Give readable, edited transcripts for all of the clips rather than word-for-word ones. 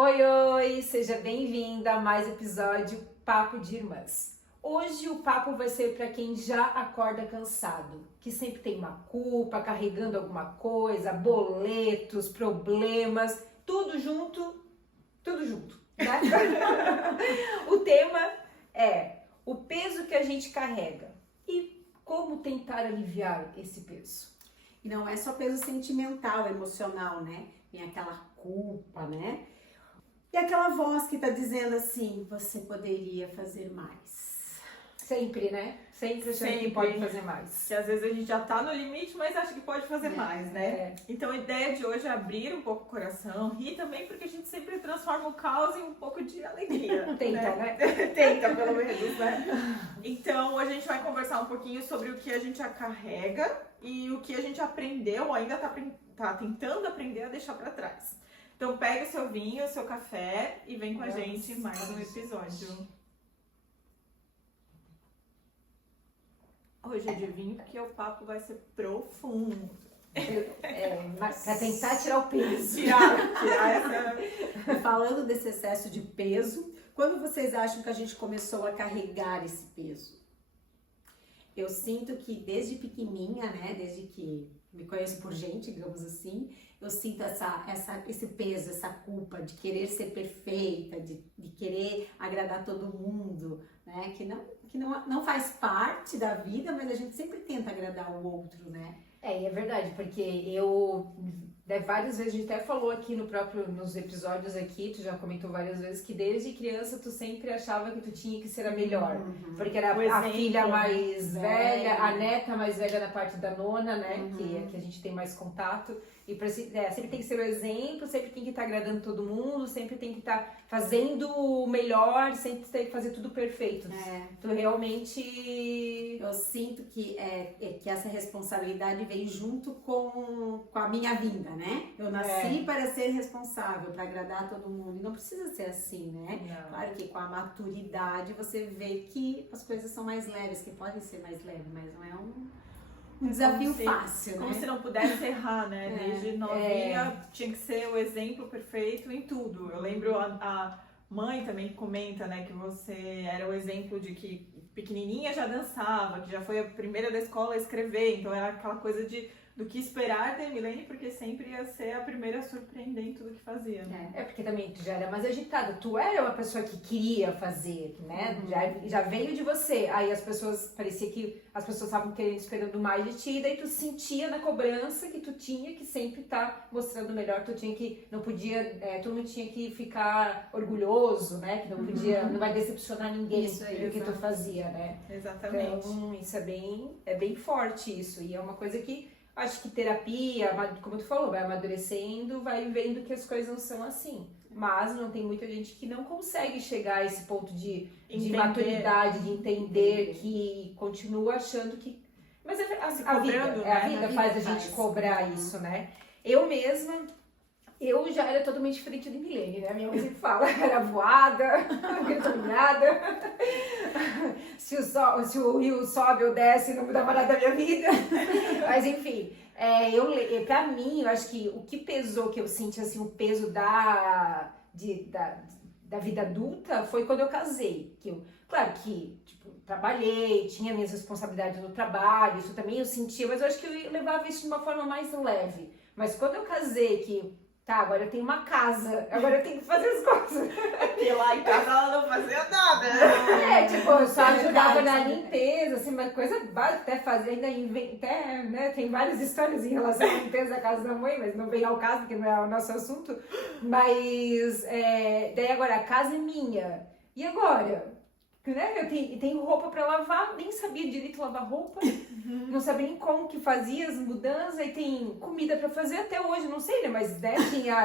Oi, oi! Seja bem-vinda a mais episódio Papo de Irmãs. Hoje o papo vai ser para quem já acorda cansado, que sempre tem uma culpa, carregando alguma coisa, boletos, problemas, tudo junto, né? O tema é o peso que a gente carrega e como tentar aliviar esse peso. E não é só peso sentimental, emocional, né? Tem aquela culpa, né? E aquela voz que tá dizendo assim, você poderia fazer mais. Sempre, né? Sempre achando que pode fazer mais. Que às vezes a gente já tá no limite, mas acha que pode fazer mais, né? É. Então a ideia de hoje é abrir um pouco o coração, rir também, porque a gente sempre transforma o caos em um pouco de alegria. Tenta, né? Tenta, pelo menos, né? Então hoje a gente vai conversar um pouquinho sobre o que a gente carrega e o que a gente aprendeu, ou ainda tá tentando aprender a deixar pra trás. Então pega o seu vinho, o seu café e vem com a gente em mais um episódio. Hoje é de vinho porque o papo vai ser profundo. Pra tentar tirar o peso. Tirar essa... Falando desse excesso de peso, quando vocês acham que a gente começou a carregar esse peso? Eu sinto que desde pequenininha, né, desde que me conheço por gente, digamos assim, eu sinto esse peso, essa culpa de querer ser perfeita, de querer agradar todo mundo, né, que não faz parte da vida, mas a gente sempre tenta agradar o outro, né? E é verdade, porque várias vezes, a gente até falou aqui nos episódios aqui, tu já comentou várias vezes que desde criança tu sempre achava que tu tinha que ser a melhor, porque era a filha mais velha, a neta mais velha da parte da nona, né, que a gente tem mais contato, e sempre tem que ser o exemplo, sempre tem que estar agradando todo mundo, sempre tem que estar fazendo o melhor, sempre tem que fazer tudo perfeito. Tu realmente... Eu sinto que essa responsabilidade veio junto com a minha vinda, né? Eu nasci para ser responsável, para agradar todo mundo. E não precisa ser assim, né? Não. Claro que com a maturidade você vê que as coisas são mais leves, que podem ser mais leves, mas não é um desafio fácil, né? Como se não pudesse errar, né? Desde novinha tinha que ser o exemplo perfeito em tudo. Eu lembro a mãe também comenta, né, que você era o exemplo de que pequenininha já dançava, que já foi a primeira da escola a escrever, então era aquela coisa do que esperar da Milene, porque sempre ia ser a primeira a surpreender em tudo que fazia, né? Porque também tu já era mais agitada, tu era uma pessoa que queria fazer, né? Já veio de você, aí parecia que as pessoas estavam esperando mais de ti, daí tu sentia na cobrança que tu tinha que sempre estar mostrando melhor, não podia, todo mundo tinha que ficar orgulhoso, né? Que não podia, não vai decepcionar ninguém do que tu fazia, né? Exatamente. Então, isso é bem forte isso, e é uma coisa que acho que terapia, como tu falou, vai amadurecendo, vai vendo que as coisas não são assim. Mas não tem muita gente que não consegue chegar a esse ponto de maturidade, de entender, que continua achando que... Mas a vida faz a gente cobrar isso, né? Eu já era totalmente diferente de Milene, né? Minha mãe sempre fala, era voada, determinada. Se o rio sobe ou desce, não mudava nada da minha vida. Mas enfim, pra mim, eu acho que o que pesou, que eu senti assim, o peso da vida adulta foi quando eu casei. Claro que, trabalhei, tinha minhas responsabilidades no trabalho, isso também eu sentia, mas eu acho que eu levava isso de uma forma mais leve. Mas quando eu casei, agora eu tenho uma casa, agora eu tenho que fazer as coisas. Porque lá em casa ela não fazia nada. Eu só ajudava na limpeza, assim, uma coisa básica, até fazer, né, tem várias histórias em relação à limpeza da casa da mãe, mas não vem ao caso, porque não é o nosso assunto. Mas, daí agora, a casa é minha. E agora? Né? Eu tenho roupa pra lavar, nem sabia direito lavar roupa, não sabia nem como que fazia as mudanças, aí tem comida pra fazer até hoje, não sei, né? Mas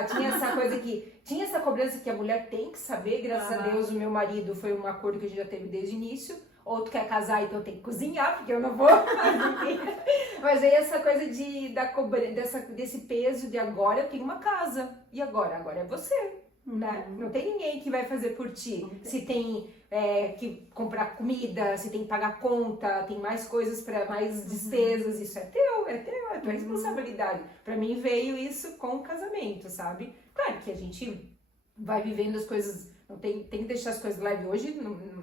tinha essa coisa tinha essa cobrança que a mulher tem que saber, graças a Deus o meu marido foi um acordo que a gente já teve desde o início, outro quer casar, então tem que cozinhar, porque eu não vou, mas aí essa coisa desse peso de agora eu tenho uma casa, e agora é você. Né? Não tem ninguém que vai fazer por ti. Se tem que comprar comida, se tem que pagar conta, tem mais coisas para mais despesas, isso é tua responsabilidade. Para mim veio isso com o casamento, sabe? Claro que a gente vai vivendo as coisas, não tem que deixar as coisas leves. Hoje,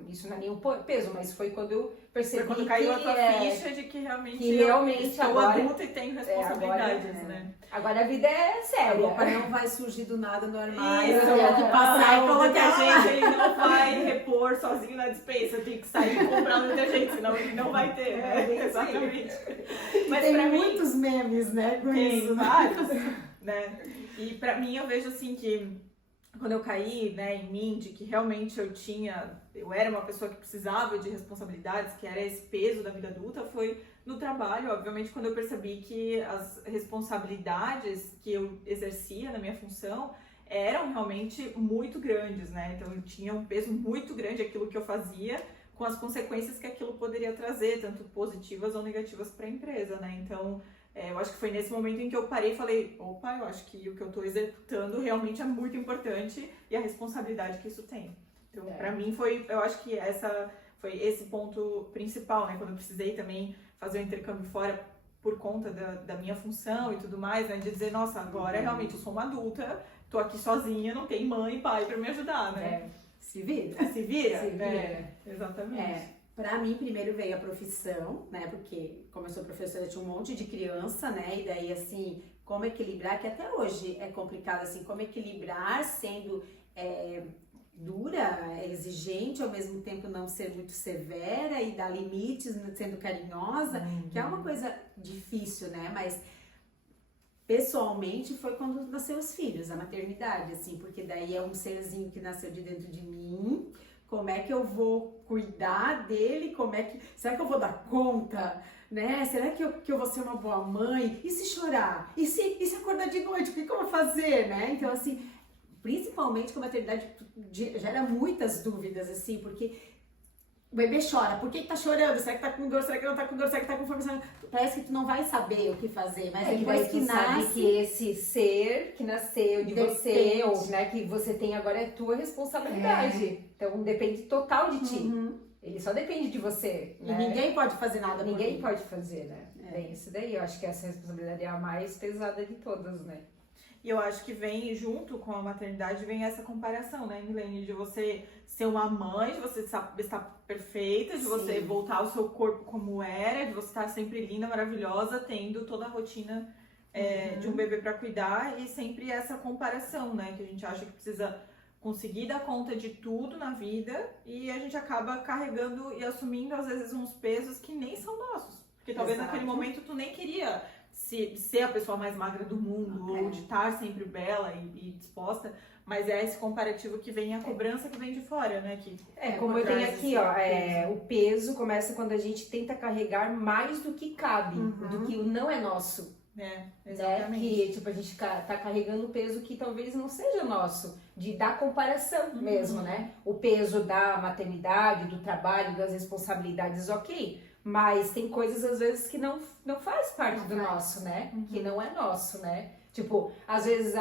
isso não é nenhum peso, mas foi quando eu percebi Foi quando caiu a tua ficha de que realmente eu estou agora, adulta e tenho responsabilidades, agora, né? Agora a vida é A séria. roupa não vai surgir do nada no armário, Isso, tem que passar e o colocar lá. detergente ele não vai repor sozinho na despensa, tem que sair e comprar o detergente, senão ele não vai ter, né? Exatamente. Mas Tem pra mim, muitos memes, né, com tem isso. vários, né? E pra mim eu vejo assim que quando eu caí, né, em mim, de que realmente eu era uma pessoa que precisava de responsabilidades, que era esse peso da vida adulta, foi no trabalho, obviamente, quando eu percebi que as responsabilidades que eu exercia na minha função eram realmente muito grandes, né? Então eu tinha um peso muito grande aquilo que eu fazia, com as consequências que aquilo poderia trazer, tanto positivas ou negativas para a empresa, né? Então, eu acho que foi nesse momento em que eu parei e falei, opa, eu acho que o que eu estou executando realmente é muito importante e a responsabilidade que isso tem. Então, para mim eu acho que foi esse ponto principal, né? Quando eu precisei também fazer o intercâmbio fora por conta da minha função e tudo mais, né? De dizer, nossa, agora realmente eu sou uma adulta, tô aqui sozinha, não tem mãe e pai para me ajudar, né? Se vira. Se vira? Se vira. Exatamente. Pra mim, primeiro veio a profissão, né? Porque, como eu sou professora, eu tinha um monte de criança, né? E daí, assim, como equilibrar, que até hoje é complicado, assim, como equilibrar sendo dura, exigente, ao mesmo tempo não ser muito severa e dar limites, sendo carinhosa, que é uma coisa difícil, né? Mas, pessoalmente, foi quando nasceu os filhos, a maternidade, assim, porque daí é um serzinho que nasceu de dentro de mim. Como é que eu vou cuidar dele? Será que eu vou dar conta? Né? Será que eu vou ser uma boa mãe? E se chorar? E se acordar de noite? O que eu vou fazer? Né? Então, assim, principalmente com a maternidade, gera muitas dúvidas, assim, porque o bebê chora. Por que tá chorando? Será que tá com dor? Será que não tá com dor? Será que tá com fome? Parece que tu não vai saber o que fazer, mas depois que sabe nasce... que esse ser que nasceu de você, ou né, que você tem agora é tua responsabilidade. Então depende total de ti. Ele só depende de você. E né? ninguém pode fazer nada por Ninguém ele. pode fazer, né? Bem, isso daí, eu acho que essa responsabilidade é a mais pesada de todas, né? E eu acho que vem junto com a maternidade, vem essa comparação, né, Milene? De você ser uma mãe, de você estar perfeita, de você voltar ao seu corpo como era, de você estar sempre linda, maravilhosa, tendo toda a rotina de um bebê para cuidar e sempre essa comparação, né? Que a gente acha que precisa conseguir dar conta de tudo na vida e a gente acaba carregando e assumindo, às vezes, uns pesos que nem são nossos. Porque talvez naquele momento tu nem queria ser a pessoa mais magra do mundo, ou de estar sempre bela e disposta, mas é esse comparativo que vem, a cobrança que vem de fora, né? Como eu tenho aqui, ó, o peso começa quando a gente tenta carregar mais do que cabe, do que não é nosso. Exatamente. Né? Que, tipo, a gente tá carregando um peso que talvez não seja nosso, de dar comparação mesmo, né? O peso da maternidade, do trabalho, das responsabilidades, ok. Mas tem coisas, às vezes, que não faz parte do nosso, né? Que não é nosso, né? Tipo, às vezes,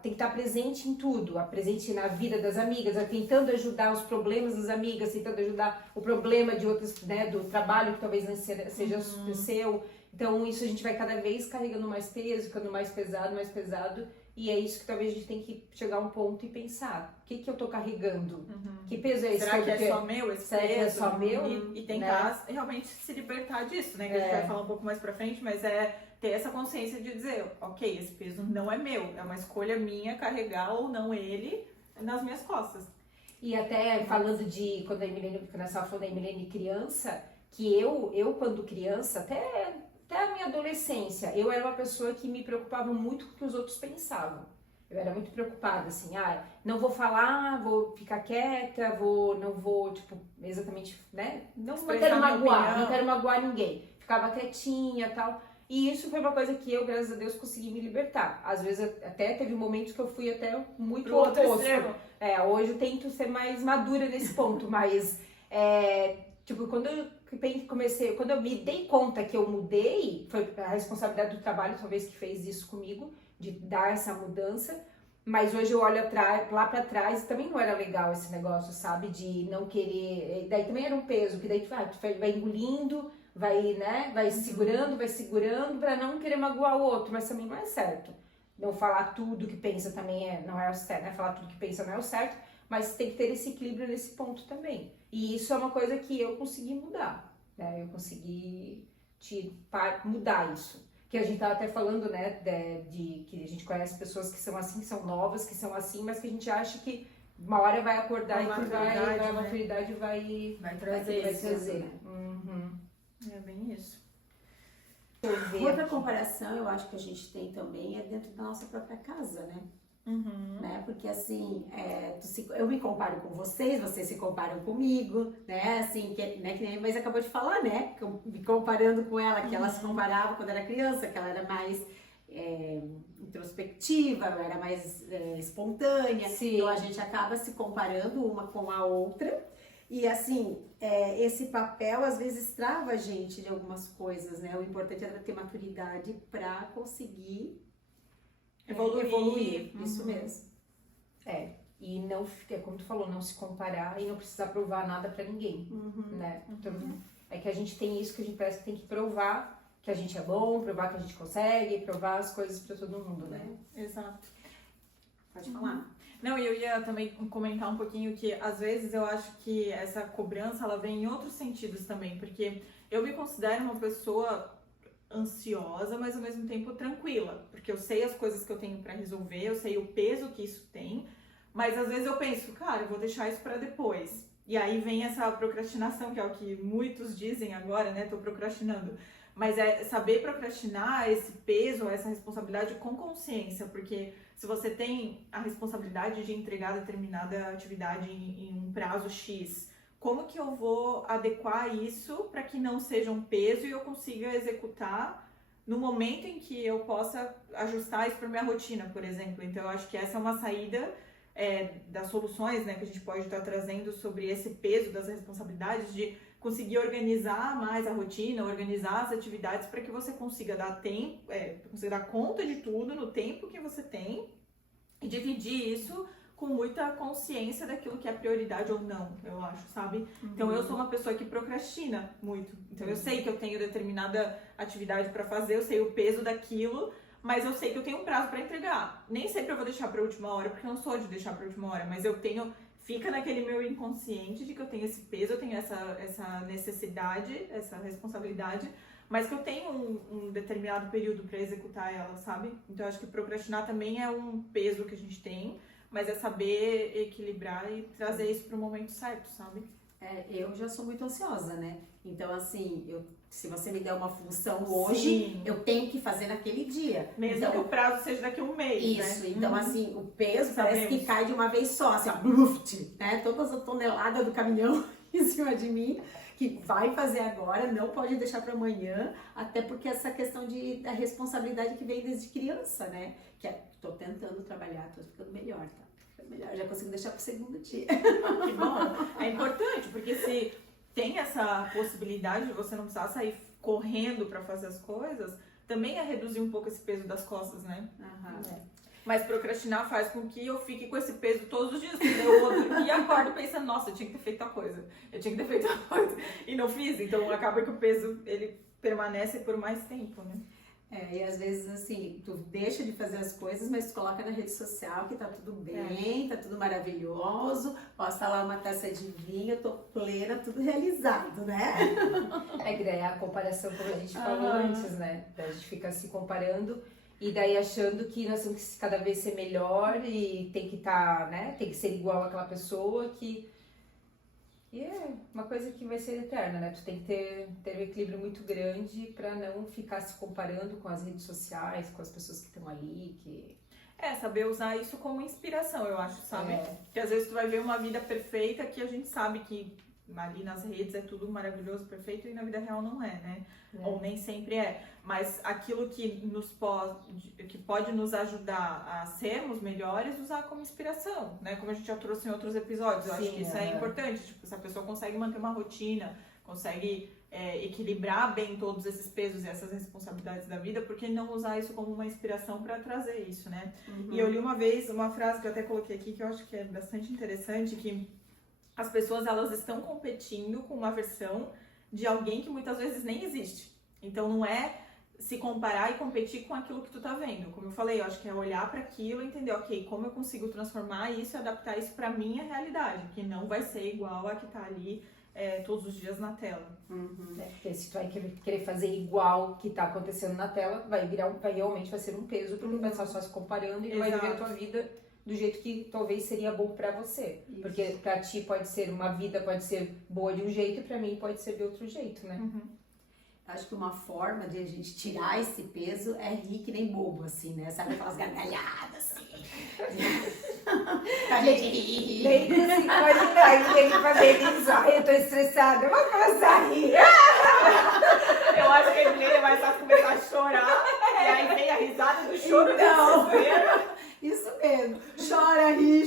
tem que estar presente em tudo, presente na vida das amigas, tentando ajudar os problemas das amigas, tentando ajudar o problema de outras, né? Do trabalho que talvez não seja seu. Então, isso a gente vai cada vez carregando mais peso, ficando mais pesado. E é isso que talvez a gente tem que chegar a um ponto e pensar. O que eu tô carregando? Que peso é esse? Será que é só meu esse Será peso? que é só meu? E tentar realmente se libertar disso, né? Que a gente vai falar um pouco mais pra frente, mas ter essa consciência de dizer, ok, esse peso não é meu. É uma escolha minha carregar ou não ele nas minhas costas. E até falando de, quando nós estávamos falando da Emilene criança, que eu quando criança, até a minha adolescência, eu era uma pessoa que me preocupava muito com o que os outros pensavam. Eu era muito preocupada, assim, não vou falar, vou ficar quieta, não vou, tipo, exatamente, né? Não quero magoar ninguém. Ficava quietinha e tal. E isso foi uma coisa que eu, graças a Deus, consegui me libertar. Às vezes, até teve momentos que eu fui até muito oposto. Hoje eu tento ser mais madura nesse ponto, mas, tipo, quando eu me dei conta que eu mudei, foi a responsabilidade do trabalho, talvez, que fez isso comigo, de dar essa mudança, mas hoje eu olho lá pra trás e também não era legal esse negócio, sabe, de não querer, daí também era um peso, que daí tu vai engolindo, vai segurando pra não querer magoar o outro, mas também não é certo. não falar tudo que pensa também não é o certo, né? Falar tudo que pensa não é o certo, mas tem que ter esse equilíbrio nesse ponto também. E isso é uma coisa que eu consegui mudar, né? Eu consegui mudar isso. Que a gente tava até falando, né, de que a gente conhece pessoas que são assim, que são novas, que são assim, mas que a gente acha que uma hora vai acordar e que a maturidade vai trazer isso. Né? Uhum. É bem isso. Outra comparação eu acho que a gente tem também é dentro da nossa própria casa, né? Uhum. Né? Porque assim, eu me comparo com vocês se comparam comigo, né? Assim, que nem a Inês acabou de falar, né? Me comparando com ela, que ela se comparava quando era criança, que ela era mais introspectiva, ela era mais espontânea. Sim. Então a gente acaba se comparando uma com a outra. E assim, esse papel às vezes trava a gente de algumas coisas, né? O importante é ter maturidade para conseguir evoluir. Isso mesmo. E não fica, como tu falou, não se comparar e não precisar provar nada pra ninguém, né? Então, é que a gente tem isso que a gente parece que tem que provar que a gente é bom, provar que a gente consegue, provar as coisas pra todo mundo, né? Exato. Pode falar. Não, e eu ia também comentar um pouquinho que às vezes eu acho que essa cobrança ela vem em outros sentidos também, porque eu me considero uma pessoa ansiosa, mas ao mesmo tempo tranquila, porque eu sei as coisas que eu tenho pra resolver, eu sei o peso que isso tem, mas às vezes eu penso, cara, eu vou deixar isso pra depois. E aí vem essa procrastinação, que é o que muitos dizem agora, né? Tô procrastinando. Mas é saber procrastinar esse peso, essa responsabilidade com consciência, porque se você tem a responsabilidade de entregar determinada atividade em um prazo X, como que eu vou adequar isso para que não seja um peso e eu consiga executar no momento em que eu possa ajustar isso para minha rotina, por exemplo? Então, eu acho que essa é uma saída das soluções, né, que a gente pode estar trazendo sobre esse peso das responsabilidades, de conseguir organizar mais a rotina, organizar as atividades para que você consiga dar tempo, consiga dar conta de tudo no tempo que você tem e dividir isso com muita consciência daquilo que é prioridade ou não, eu acho, sabe? Então eu sou uma pessoa que procrastina muito. Então eu sei que eu tenho determinada atividade para fazer, eu sei o peso daquilo, mas eu sei que eu tenho um prazo para entregar. Nem sempre eu vou deixar para a última hora, porque eu não sou de deixar para a última hora, mas fica naquele meu inconsciente de que eu tenho esse peso, eu tenho essa necessidade, essa responsabilidade, mas que eu tenho um determinado período para executar ela, sabe? Então eu acho que procrastinar também é um peso que a gente tem, mas é saber equilibrar e trazer isso para o momento certo, sabe? Eu já sou muito ansiosa, né? Então, assim, se você me der uma função hoje, Sim. eu tenho que fazer naquele dia. Mesmo então, que o prazo seja daqui a um mês, isso, né? então assim, o peso parece que cai de uma vez só, assim, ó, bluft, né? Todas as toneladas do caminhão em cima de mim, que vai fazer agora, não pode deixar para amanhã, até porque essa questão da responsabilidade que vem desde criança, né? Tô tentando trabalhar, tô ficando melhor, tá? Melhor, já consigo deixar pro segundo dia. Que bom, é importante, porque se tem essa possibilidade de você não precisar sair correndo para fazer as coisas, também é reduzir um pouco esse peso das costas, né? Mas procrastinar faz com que eu fique com esse peso todos os dias, porque eu outro e acordo pensando, nossa, eu tinha que ter feito a coisa, e não fiz, então acaba que o peso, ele permanece por mais tempo, né? E às vezes, assim, tu deixa de fazer as coisas, mas tu coloca na rede social que tá tudo bem, tá tudo maravilhoso, posta lá uma taça de vinho, eu tô plena, tudo realizado, né? Que daí é a comparação, como a gente falou antes, né? Daí a gente fica se comparando e daí achando que nós temos que cada vez ser melhor e tem que estar, né? Tem que ser igual àquela pessoa E é uma coisa que vai ser eterna, né? Tu tem que ter um equilíbrio muito grande para não ficar se comparando com as redes sociais, com as pessoas que estão ali, saber usar isso como inspiração, eu acho, sabe? Porque às vezes tu vai ver uma vida perfeita que a gente sabe que ali nas redes é tudo maravilhoso, perfeito, e na vida real não é, né? Ou nem sempre é. Mas aquilo que pode nos ajudar a sermos melhores, usar como inspiração, né? Como a gente já trouxe em outros episódios. Eu acho que isso é importante. Tipo, se a pessoa consegue manter uma rotina, consegue equilibrar bem todos esses pesos e essas responsabilidades da vida, por que não usar isso como uma inspiração para trazer isso, né? E eu li uma vez uma frase que eu até coloquei aqui, que eu acho que é bastante interessante, que as pessoas, elas estão competindo com uma versão de alguém que muitas vezes nem existe. Então não é se comparar e competir com aquilo que tu tá vendo. Como eu falei, eu acho que é olhar para aquilo e entender, ok, como eu consigo transformar isso e adaptar isso para minha realidade, que não vai ser igual a que tá ali todos os dias na tela. Porque se tu vai querer fazer igual que tá acontecendo na tela, realmente vai ser um peso, porque vai estar só se comparando e vai viver a tua vida do jeito que talvez seria bom pra você. Isso. Porque pra ti pode ser uma vida, pode ser boa de um jeito, e pra mim pode ser de outro jeito, né? Acho que uma forma de a gente tirar esse peso é rir que nem bobo, assim, né? Sabe aquelas gargalhadas, assim. A gente ri. Daí assim, imagina aí ele fazendo isso, ai, eu tô estressada, vamos começar a rir. Eu acho que ele vai só começar a chorar, e aí vem a risada do choro Então. do desespero. Isso mesmo.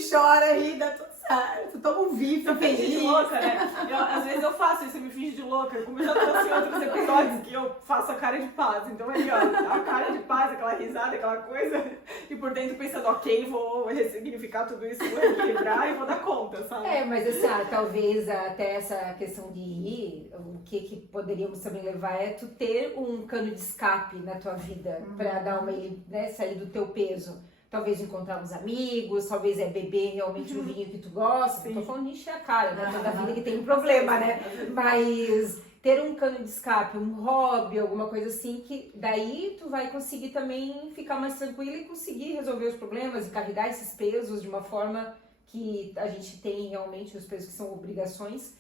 Chora, ri, dá tudo certo. Toma um vinho, Eu finge de feliz. louca, né? Às vezes eu faço isso, eu me finge de louca. Como eu já trouxe em outros episódios que eu faço a cara de paz. Então aí, ó, a cara de paz, aquela risada, aquela coisa. E por dentro pensando, ok, vou ressignificar tudo isso, vou equilibrar e vou dar conta, sabe? Mas assim, talvez até essa questão de rir, o que poderíamos também levar é tu ter um cano de escape na tua vida, pra dar uma, né, sair do teu peso. Talvez encontrar uns amigos, talvez beber realmente o vinho que tu gosta. Não tô falando de encher a cara, né? Toda vida que tem um problema, né? Mas ter um cano de escape, um hobby, alguma coisa assim, que daí tu vai conseguir também ficar mais tranquila e conseguir resolver os problemas e carregar esses pesos de uma forma que a gente tem realmente, os pesos que são obrigações,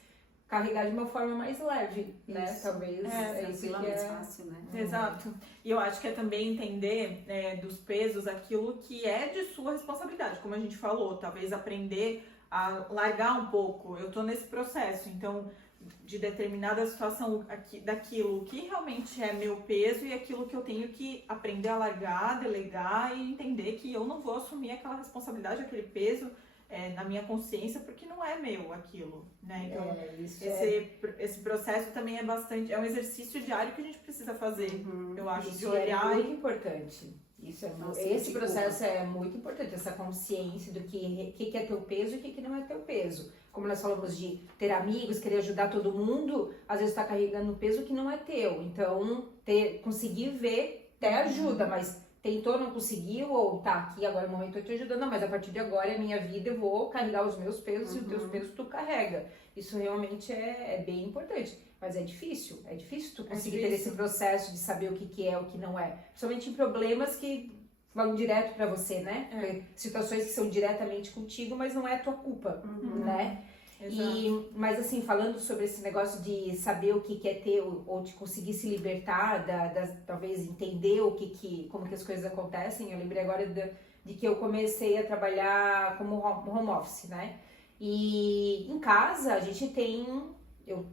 carregar de uma forma mais leve, né? Isso. Talvez é isso que mais fácil, né? Exato. E eu acho que é também entender dos pesos aquilo que é de sua responsabilidade, como a gente falou, talvez aprender a largar um pouco. Eu tô nesse processo, então, de determinada situação daquilo que realmente é meu peso e aquilo que eu tenho que aprender a largar, delegar e entender que eu não vou assumir aquela responsabilidade, aquele peso na minha consciência, porque não é meu aquilo, né? Então, esse processo também é um exercício diário que a gente precisa fazer, eu acho, Isso de olhar é muito importante. Esse processo é muito importante, essa consciência do que é teu peso e o que não é teu peso. Como nós falamos de ter amigos, querer ajudar todo mundo, às vezes está carregando um peso que não é teu. Então, conseguir ver até ajuda, mas tentou, não conseguiu, ou tá aqui agora no momento eu te ajudando, não, mas a partir de agora é minha vida, eu vou carregar os meus pesos e os teus pesos tu carrega. Isso realmente é bem importante. Mas é difícil tu conseguir ter esse processo de saber o que é, o que não é. Principalmente em problemas que vão direto pra você, né? Situações que são diretamente contigo, mas não é tua culpa, né? Mas assim, falando sobre esse negócio de saber o que é teu, ou de conseguir se libertar, talvez entender como que as coisas acontecem, eu lembrei agora de que eu comecei a trabalhar como home office, né? E em casa a gente eu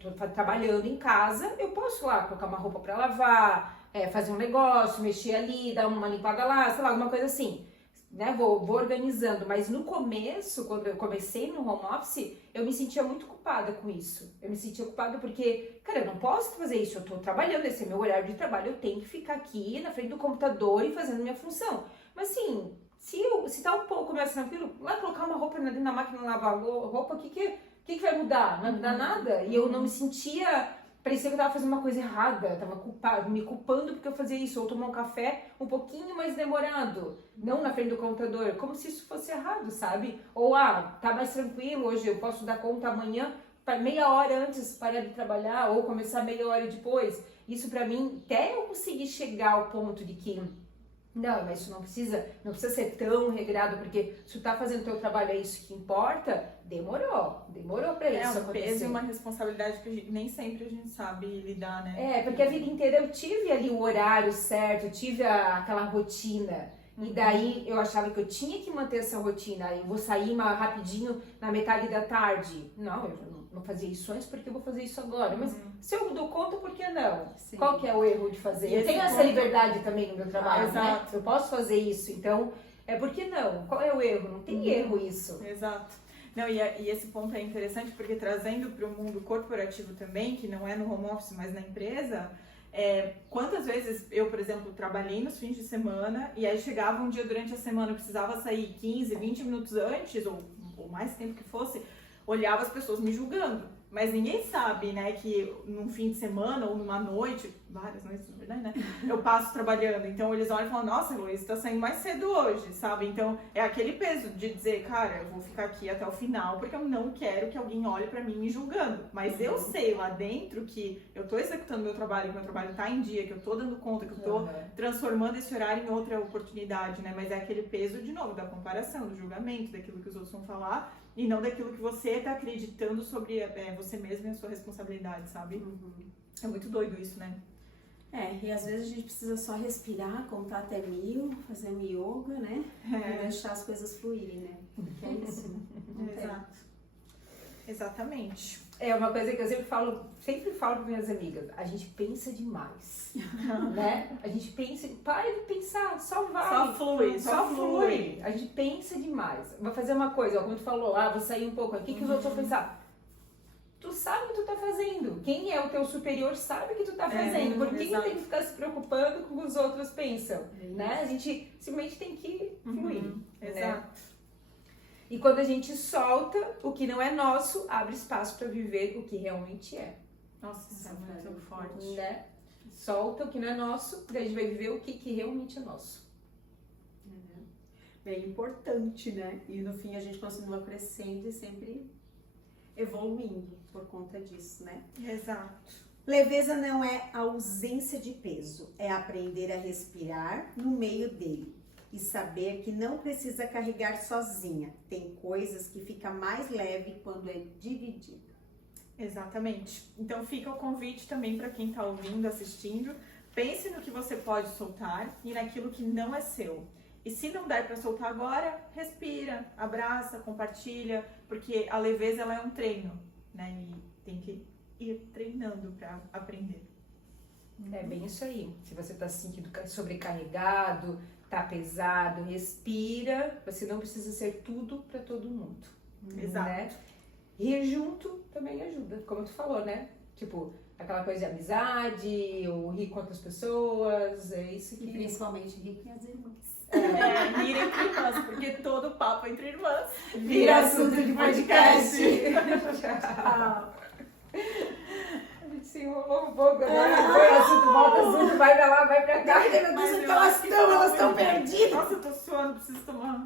tô trabalhando em casa, eu posso lá colocar uma roupa pra lavar, fazer um negócio, mexer ali, dar uma limpada lá, sei lá, alguma coisa assim. Né, vou organizando, mas no começo, quando eu comecei no home office, eu me sentia muito culpada com isso. Eu me sentia culpada porque, cara, eu não posso fazer isso, eu tô trabalhando, esse é meu horário de trabalho, eu tenho que ficar aqui na frente do computador e fazendo minha função. Mas assim, se tá um pouco mais tranquilo, lá colocar uma roupa na máquina de lavar roupa, o que vai mudar? Não vai mudar nada. E eu não me sentia... Parecia que eu tava fazendo uma coisa errada, eu tava me culpando porque eu fazia isso, ou tomar um café um pouquinho mais demorado, não na frente do computador, como se isso fosse errado, sabe? Ou, tá mais tranquilo, hoje eu posso dar conta amanhã, meia hora antes parar de trabalhar, ou começar meia hora depois. Isso pra mim, até eu conseguir chegar ao ponto de que, não, mas isso não precisa ser tão regrado, porque se tu tá fazendo teu trabalho, é isso que importa, demorou pra isso um acontecer. peso e uma responsabilidade que nem sempre a gente sabe lidar, né? Porque a vida inteira eu tive ali o horário certo, eu tive aquela rotina. E daí eu achava que eu tinha que manter essa rotina. Eu vou sair rapidinho na metade da tarde. Não, eu não fazia isso antes porque eu vou fazer isso agora. Mas se eu dou conta, por que não? Sim. Qual que é o erro de fazer? E eu tenho essa liberdade também no meu trabalho, né? Exato. Eu posso fazer isso, então, por que não? Qual é o erro? Não tem erro isso. Exato. Não, e esse ponto é interessante porque trazendo para o mundo corporativo também, que não é no home office, mas na empresa, quantas vezes eu, por exemplo, trabalhei nos fins de semana e aí chegava um dia durante a semana, eu precisava sair 15, 20 minutos antes, ou mais tempo que fosse, olhava as pessoas me julgando. Mas ninguém sabe, né, que num fim de semana ou numa noite, várias noites, na verdade, né, eu passo trabalhando. Então eles olham e falam, nossa, Luiz, tá saindo mais cedo hoje, sabe? Então é aquele peso de dizer, cara, eu vou ficar aqui até o final porque eu não quero que alguém olhe pra mim me julgando. Mas eu sei lá dentro que eu tô executando meu trabalho, que meu trabalho tá em dia, que eu tô dando conta, que eu tô transformando esse horário em outra oportunidade, né? Mas é aquele peso, de novo, da comparação, do julgamento, daquilo que os outros vão falar. E não daquilo que você tá acreditando sobre você mesmo e a sua responsabilidade, sabe? É muito doido isso, né? E às vezes a gente precisa só respirar, contar até 1000, fazer um yoga, né? E deixar as coisas fluírem, né? Porque é isso. Exato. Exatamente. É uma coisa que eu sempre falo para minhas amigas, a gente pensa demais, né? A gente pensa, para de pensar, só vai. Só flui. A gente pensa demais. Vai fazer uma coisa, como tu falou, vou sair um pouco aqui, o que os outros vão pensar? Tu sabe o que tu tá fazendo. Quem é o teu superior sabe o que tu tá fazendo. Por que tu tem que ficar se preocupando com o que os outros pensam? Né? A gente simplesmente tem que fluir. Exato. E quando a gente solta o que não é nosso, abre espaço para viver o que realmente é. Nossa, isso é muito forte. Né? Solta o que não é nosso, daí a gente vai viver o que realmente é nosso. Bem importante, né? E no fim a gente continua crescendo e sempre evoluindo por conta disso, né? Exato. Leveza não é ausência de peso, é aprender a respirar no meio dele. E saber que não precisa carregar sozinha. Tem coisas que fica mais leve quando é dividida. Exatamente. Então fica o convite também para quem está ouvindo, assistindo. Pense no que você pode soltar e naquilo que não é seu. E se não der para soltar agora, respira, abraça, compartilha, porque a leveza ela é um treino, né? E tem que ir treinando para aprender. É bem isso aí. Se você está se sentindo sobrecarregado, tá pesado, respira. Você não precisa ser tudo para todo mundo. Exato. Né? Rir junto também ajuda, como tu falou, né? Tipo, aquela coisa de amizade, ou rir com outras pessoas, é isso que... E principalmente rir com as irmãs. Rir entre irmãs, porque todo papo entre irmãs vira assunto de podcast. Tchau. A gente se enrolou um pouco, né? Foi assunto, volta assunto, vai pra lá, vai pra cá. Ai, meu Deus, onde elas estão? Elas estão perdidas. Nossa, eu tô suando, preciso tomar